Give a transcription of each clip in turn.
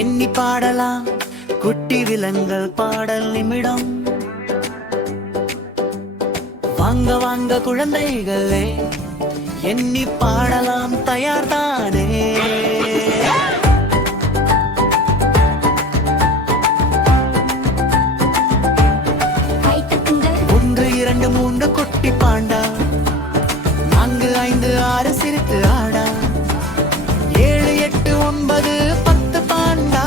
எண்ணி பாடலாம் குட்டி விலங்கள் பாடல் நிமிடம். வாங்க வாங்க குழந்தைகளே, எண்ணி பாடலாம், தயார்தானே? 1 2 3 குட்டி பாண்டா, 4 5 6 சிரித்து ஆடா, 7 8 9 10 பாண்டா,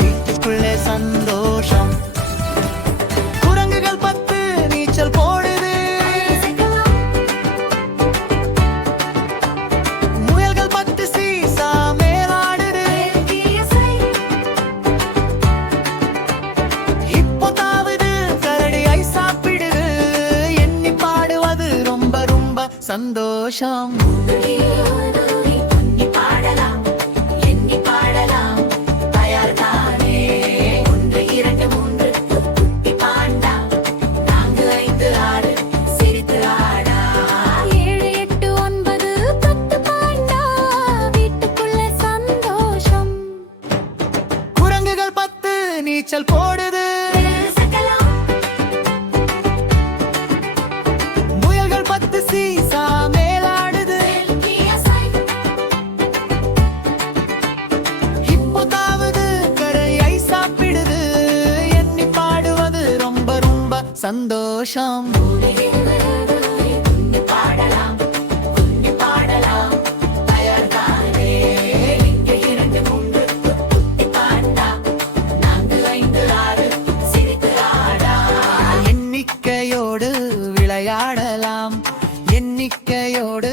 வீட்டுக்குள்ளே சந்தோஷம். குரங்குகள் 10 நீச்சல் போடுது, முயல்கள் 10 சீசா மேலாடுது, இப்போ தாவுது, கரடி ஐஸ் சாப்பிடுது. எண்ணி பாடுவது ரொம்ப ரொம்ப சந்தோஷம். நீச்சல் போடுது, முயல்கள் 10 சீசா மேலாடுது, இப்போ தாவுது, கரடி ஐஸ் சாப்பிடுது. எண்ணி பாடுவது ரொம்ப ரொம்ப சந்தோஷம். விளையாடலாம், எண்ணிக்கையோடு